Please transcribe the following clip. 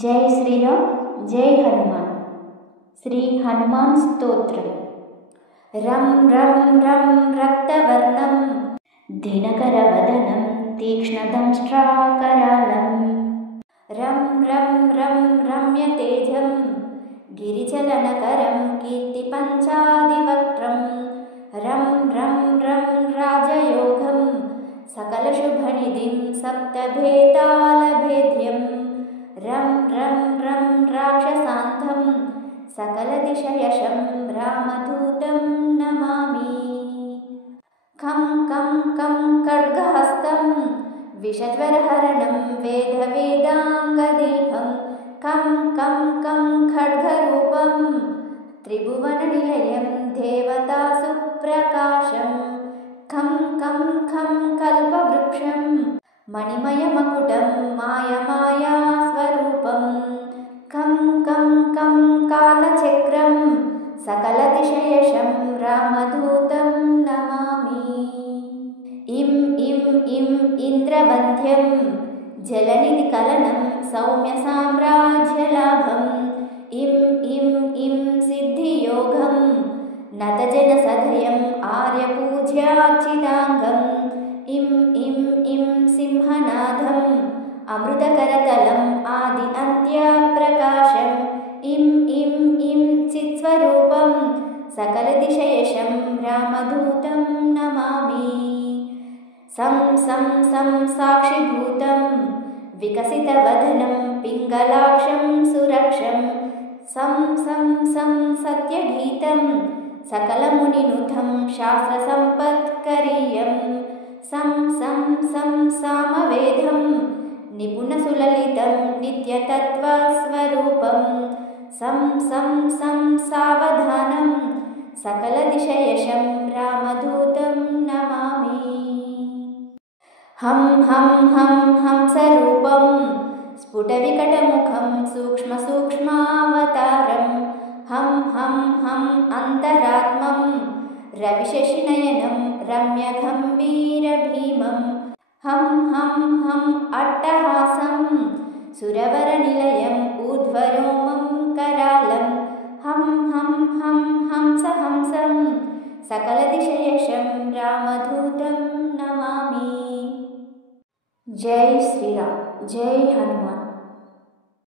जय श्रीराम, जय हनुमान। श्री हनुमान स्तोत्रम। रं रं रं रक्तवर्णं दिनकरवदनं तीक्ष्णदंष्ट्राकरालं रं रं रं रम्यतेजं गिरिचलनकरं कीर्तिपञ्चादिवक्त्रं रं रं रं राजयोगं सकलशुभनिधिं सप्तभेतालभेद्यं रं रं रं राक्षसान्तं सकलदिशयशं रामदूतं नमामि। खं कं कं खड्गहस्तं विषज्वरहरणं वेदवेदाङ्गदीपं कं कं कं खड्गरूपं त्रिभुवननिलयं देवतासुप्रकाशं खं कं खं कल्पवृक्षं मणिमयमकुटं मायमायास्वरूपं कं कं कं कालचक्रं सकलदिशयशं रामदूतं नमामि। इं इं इं इन्द्रवन्ध्यं जलनिधिकलनं सौम्यसाम्राज्यलाभं इं इं इं सिद्धियोगं नतजनसदयम् आर्यपूज्यार्चिताङ्गम् इं इं इं सिंहनादम् अमृतकरतलम् आदि अन्त्यप्रकाशम् इं इं इं चित्स्वरूपं सकलदिशयशं रामदूतं नमामि। सं सं सं साक्षिभूतं विकसितवदनं पिङ्गलाक्षं सुरक्षं सं सं सं सत्यगीतं सकलमुनिनुतं शास्त्रसम्पत्करीयं सं सं सं सामवेदं निपुणसुललितं नित्यतत्त्वस्वरूपं सं सं सं सावधानं सकलदिशयशं रामदूतं नमामि। हं हं हं हंसरूपं स्फुटविकटमुखं सूक्ष्मसूक्ष्मावतारं हं हं हं अन्तरात्मं रविशशिनयनं रम्यगम्भीरभीमं हं हं हं अट्टहासं सुरवरनिलयम् ऊर्ध्वरोमं करालं हं हं हं हंसहंसं सकलदिशयशं रामदूतं नमामि। जय श्रीराम, जय हनुमान।